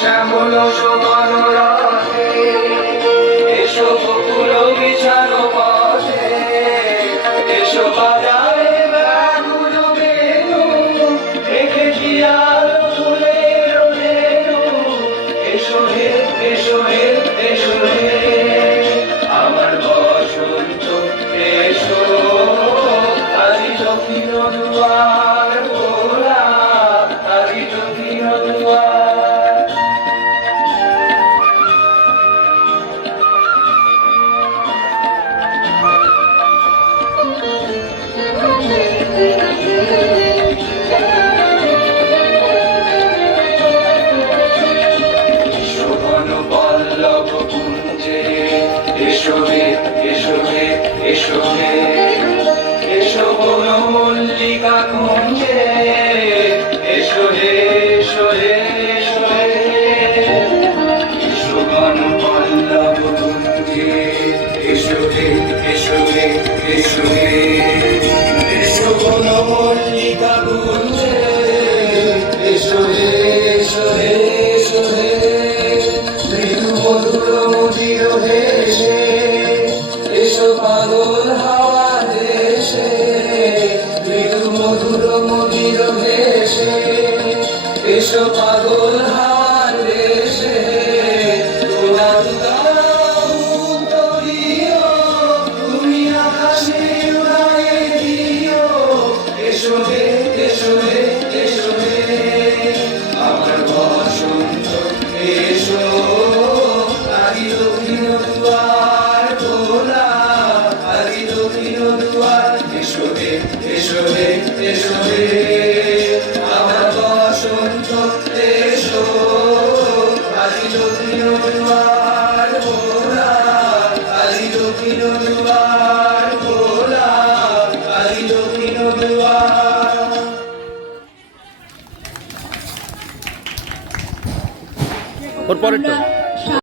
শ্যামল সুবর্ণ রথে, এসো বকুল বিছানো পথে, এসো বাজারে ব্যাকুল বেণু, রেখেছি আলো ফুলের রেণু। এসো হে, এসো হে, এসো হে আমার বসন্ত, এসো আজি দক্ষিণ দুয়ার খোলা, আজি দক্ষিণ দুয়ার। শোভন পল্লব কুঞ্জে, এসো হে, এসো হে, এসো হে, এসো বন মল্লিকা কুঞ্জে, এসো হে, এসো হে, এসো হে। শোভন পল্লব কুঞ্জে, এসো হে, এসো হে, এসো হে, এসো বন মল্লিকা কুঞ্জে, এসো হে, এসো হে, এসো হে। মৃদু মধুর মজির হেসে, এসো পাগল হাওয়া দেশে, মৃদু মধুর মজির হেসে, এসো পাগল হাওয়া দেশে। তোমার তারাও উত্তরীয়, তুমি আকাশে উড়ায়ে দিও। এসো হে, এসো হে, এসো হে আমার বসন্ত, এসো আজি দক্ষিণ দুয়ার খোলা, আজি দক্ষিণ দুয়ার। এসো হে, এসো হে, এসো হে আমার বসন্ত, এসো আজি দক্ষিণ দুয়ার খোলা, আজি দক্ষিণ দুয়ার খোলা, আজি দক্ষিণ দুয়ার। ওর পরেরটা